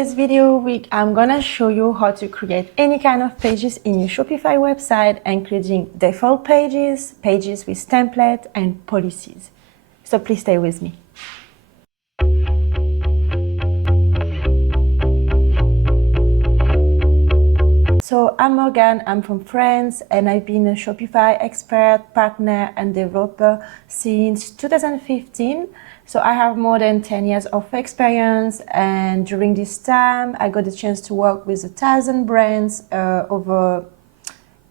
In this video, I'm gonna show you how to create any kind of pages in your Shopify website, including default pages, pages with template, and policies. So please stay with me. So I'm Morgan, I'm from France, and I've been a Shopify expert, partner, and developer since 2015. So I have more than 10 years of experience, and during this time, I got the chance to work with 1,000 brands over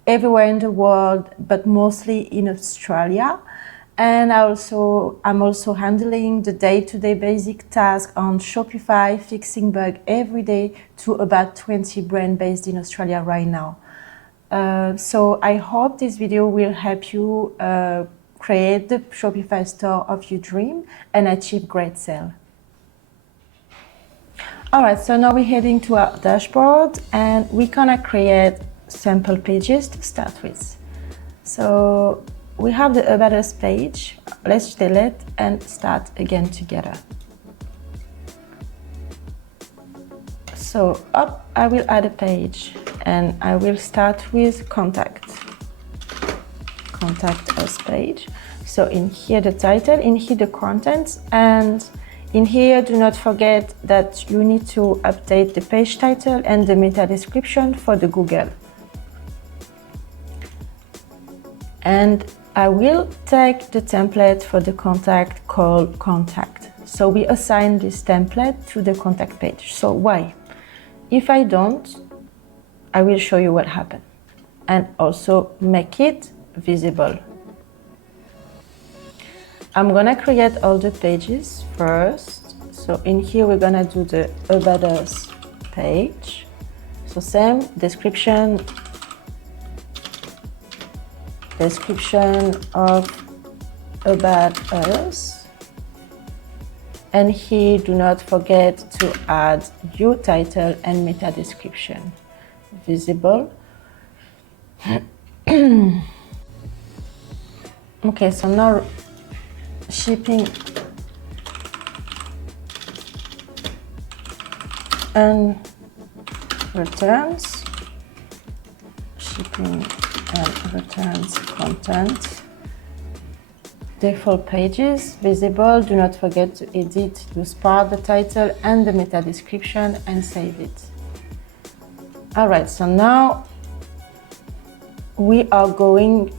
everywhere in the world, but mostly in Australia. And I'm also handling the day-to-day basic tasks on Shopify, fixing bugs every day to about 20 brands based in Australia right now. So I hope this video will help you create the Shopify store of your dream and achieve great sales. All right, so now we're heading to our dashboard and we're gonna create sample pages to start with. So we have the About Us page. Let's delete and start again together. So up, I will add a page and I will start with contact us page. So in here the title, in here the contents, and in here do not forget that you need to update the page title and the meta description for the Google. And I will take the template for the contact called contact. So we assign this template to the contact page. So why? If I don't, I will show you what happened, and also make it visible. I'm gonna create all the pages first. So in here we're gonna do the About Us page. So same description of About Us. And here do not forget to add your title and meta description. Visible. Okay, so now shipping and returns. Shipping and returns content. Default pages, visible. Do not forget to edit this part, the title and the meta description, and save it. All right, so now we are going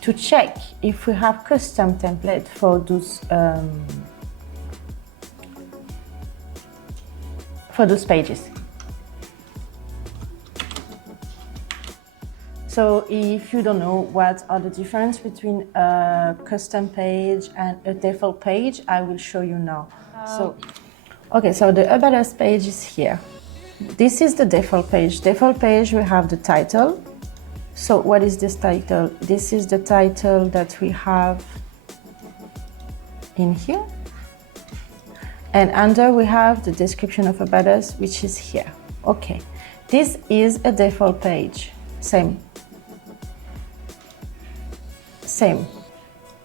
to check if we have custom template for those pages. So if you don't know what are the difference between a custom page and a default page, I will show you now. So the About Us page is here. This is the default page. Default page, we have the title. So what is this title? This is the title that we have in here. And under we have the description of About Us, which is here. Okay, this is a default page. Same.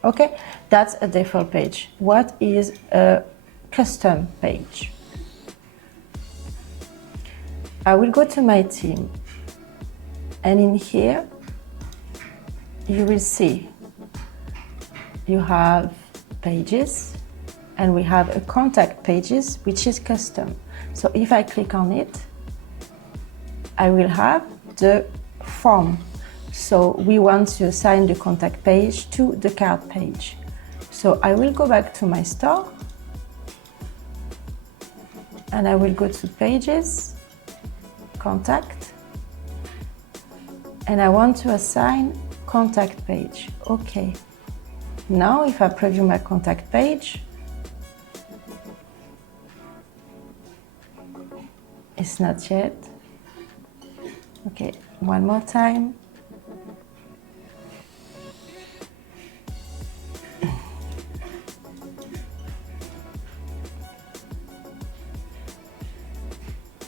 Okay, that's a default page. What is a custom page? I will go to my team, and in here you will see you have pages, and we have a contact pages, which is custom. So if I click on it, I will have the form. So we want to assign the contact page to the cart page. So I will go back to my store and I will go to pages, contact, and I want to assign contact page. Okay. Now if I preview my contact page, it's not yet. Okay, one more time.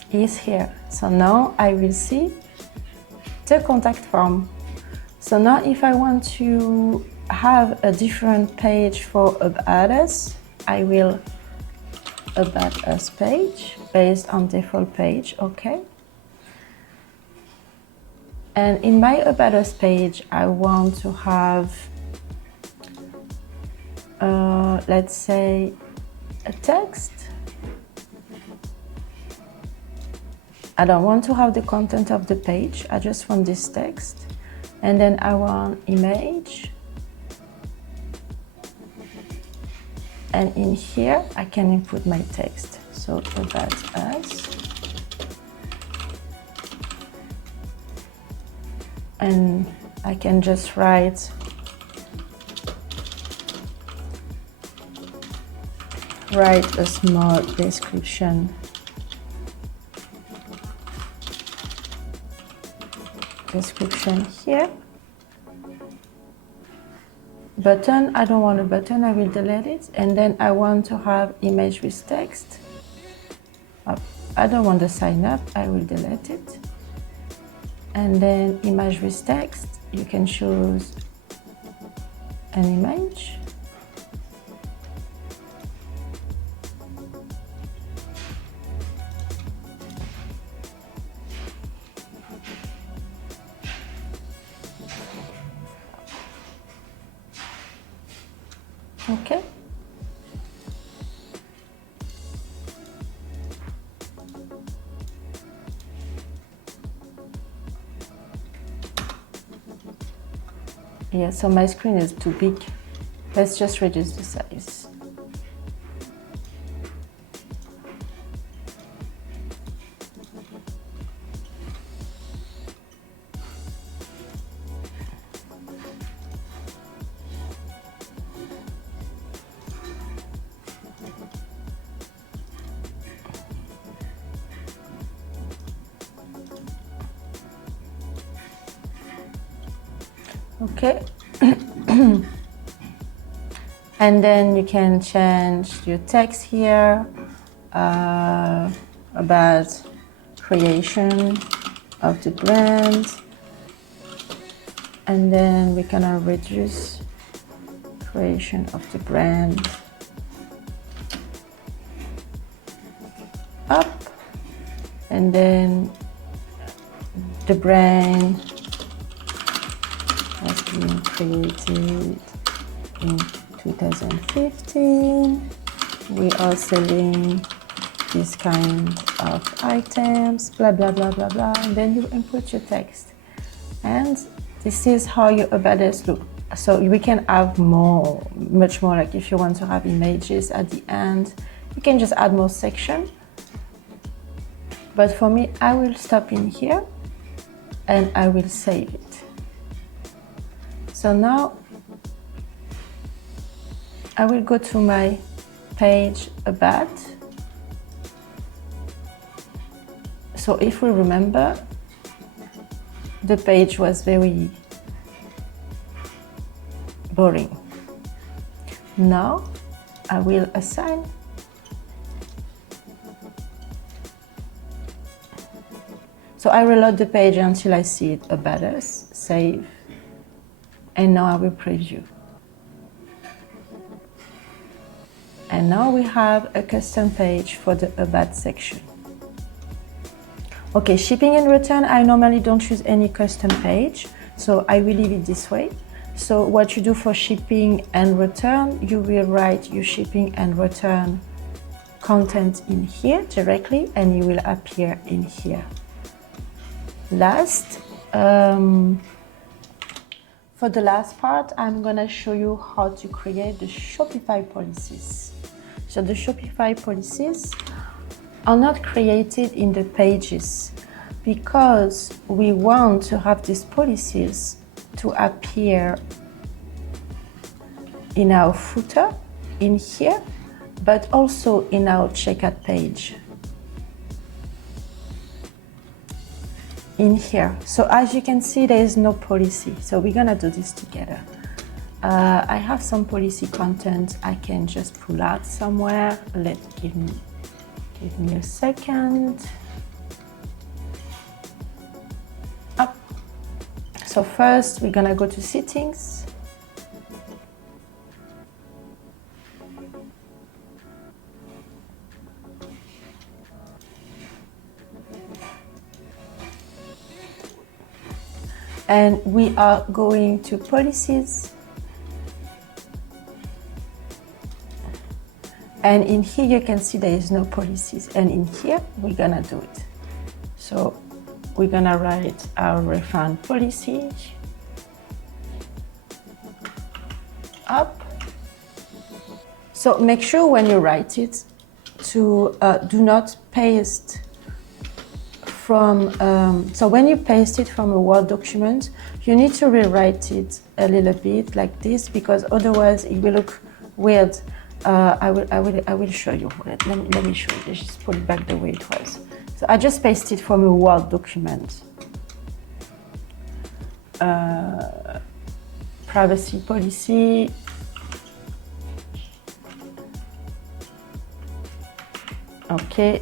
Is here. So now I will see the contact form. So now if I want to have a different page for About Us, I will About Us page based on default page, okay? And in my About Us page, I want to have, let's say, a text. I don't want to have the content of the page, I just want this text. And then I want image. And in here, I can input my text. So About Us. And I can just write a small description. Here. Button, I don't want a button, I will delete it. And then I want to have image with text. I don't want the sign up, I will delete it. And then image with text, you can choose an image. Okay. Yeah, so my screen is too big. Let's just reduce the size. Okay. And then you can change your text here about creation of the brand. And then we can reduce creation of the brand up. And then the brand has been created in 2015. We are selling this kind of items, blah, blah, blah, blah, blah. And then you input your text. And this is how your About Us look. So we can have much more, like if you want to have images at the end, you can just add more section. But for me, I will stop in here and I will save it. So now I will go to my page About. So if we remember, the page was very boring. Now I will assign. So I reload the page until I see it About Us, save, and now I will preview. And now we have a custom page for the About section. Okay, shipping and return, I normally don't choose any custom page, so I will leave it this way. So what you do for shipping and return, you will write your shipping and return content in here directly, and you will appear in here. Last, for the last part, I'm gonna show you how to create the Shopify policies. So the Shopify policies are not created in the pages because we want to have these policies to appear in our footer in here, but also in our checkout page in here. So as you can see, there is no policy. So we're gonna do this together. I have some policy content I can just pull out somewhere. Give me a second. Up. So first we're gonna go to settings. And we are going to policies. And in here you can see there is no policies. And in here we're gonna do it. So we're gonna write our refund policy. Up. So make sure when you write it to do not paste from, so when you paste it from a Word document, you need to rewrite it a little bit like this, because otherwise it will look weird. I will show you. Let me show you. Let's just put it back the way it was. So I just pasted from a Word document. Privacy policy. Okay.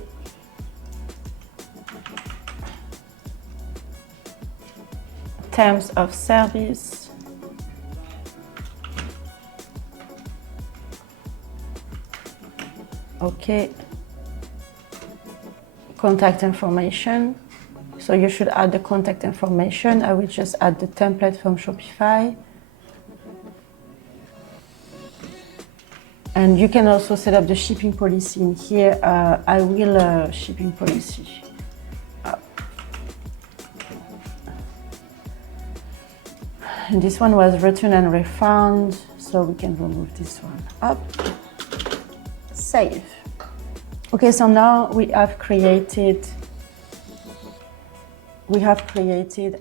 Terms of service. Okay. Contact information. So you should add the contact information. I will just add the template from Shopify. And you can also set up the shipping policy in here. I will shipping policy. And this one was return and refund, so we can remove this one. Up, save. Okay, so now we have created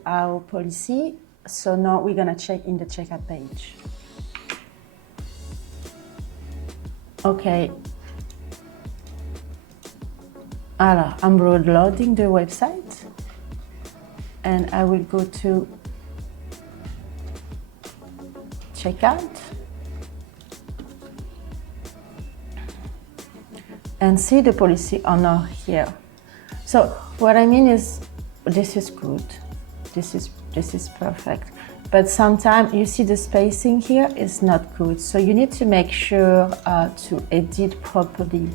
our policy. So now we're gonna check in the checkout page. Okay. Alors, I'm reloading the website, and I will go to checkout and see the policy owner here. So what I mean is, this is good. This is perfect. But sometimes you see the spacing here is not good. So you need to make sure to edit properly.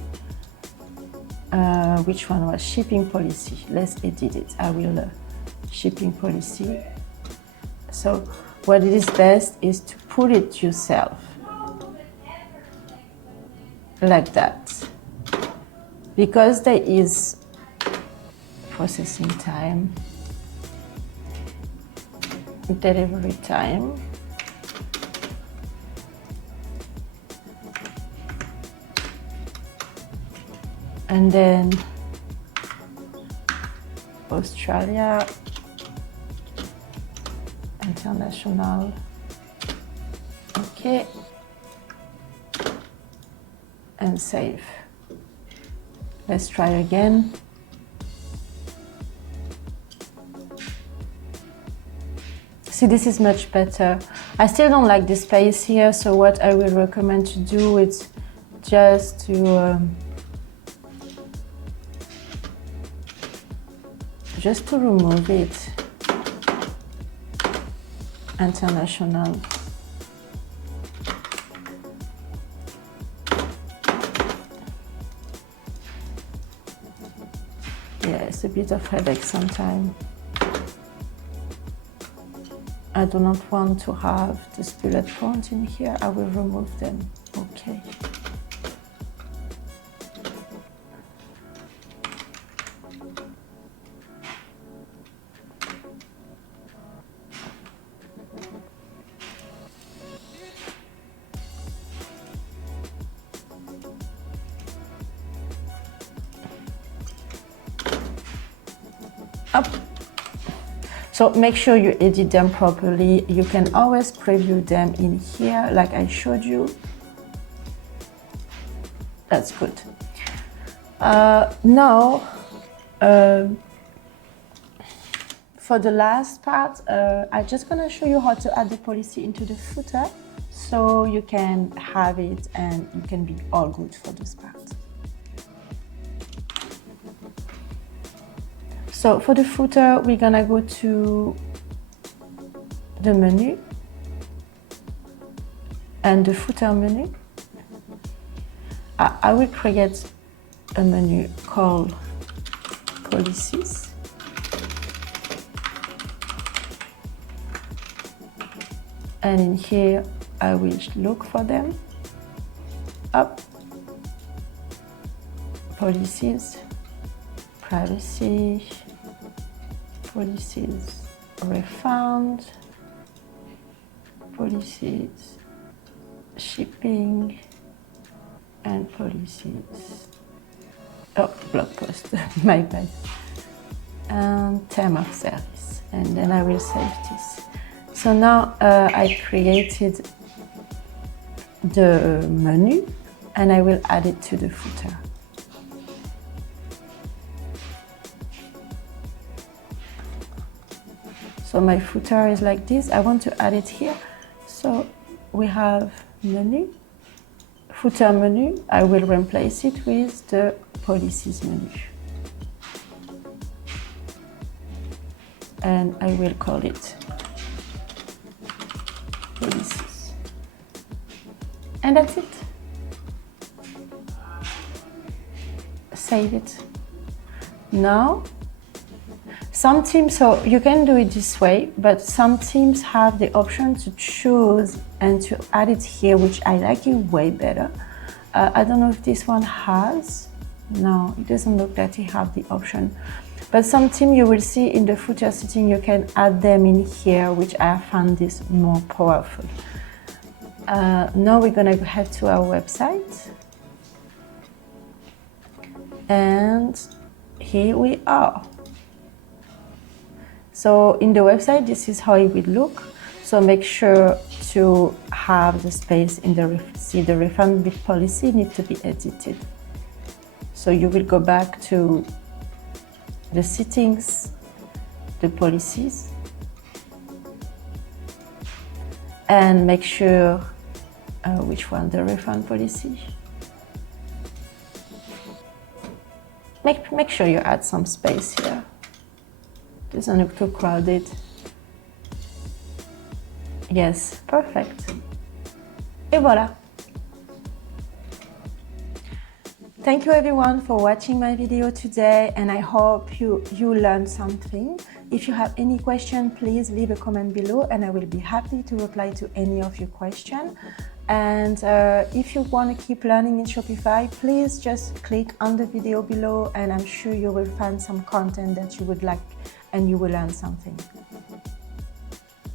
Which one was shipping policy? Let's edit it. I will shipping policy. So what it is best is to put it yourself. Like that. Because there is processing time, delivery time, and then Australia, international. Okay, and save. Let's try again. See, this is much better. I still don't like the space here, so what I will recommend to do is just to remove it. International. Yeah, it's a bit of headache sometimes. I do not want to have this bullet point in here. I will remove them. Okay. Up. So make sure you edit them properly. You can always preview them in here, like I showed you. That's good. Now, for the last part, I'm just gonna show you how to add the policy into the footer, so you can have it and you can be all good for this part. So for the footer, we're gonna go to the menu and the footer menu. I will create a menu called policies. And in here, I will look for them. Up, policies, privacy, policies, refund, policies, shipping, and policies. Oh, blog post, my bad. And term of service, and then I will save this. So now I created the menu and I will add it to the footer. So my footer is like this. I want to add it here. So we have menu, footer menu. I will replace it with the policies menu. And I will call it policies. And that's it. Save it. Now, some teams, so you can do it this way, but some teams have the option to choose and to add it here, which I like it way better. I don't know if this one has. No, it doesn't look like it have the option. But some team you will see in the footer setting, you can add them in here, which I found this more powerful. Now we're gonna head to our website. And here we are. So in the website, this is how it will look. So make sure to have the space in the, see the refund bid policy need to be edited. So you will go back to the settings, the policies, and make sure, which one, the refund policy. Make sure you add some space here. Doesn't look too crowded. Yes, perfect. Et voilà. Thank you everyone for watching my video today, and I hope you learned something. If you have any question, please leave a comment below and I will be happy to reply to any of your questions. And if you want to keep learning in Shopify, please just click on the video below and I'm sure you will find some content that you would like and you will learn something.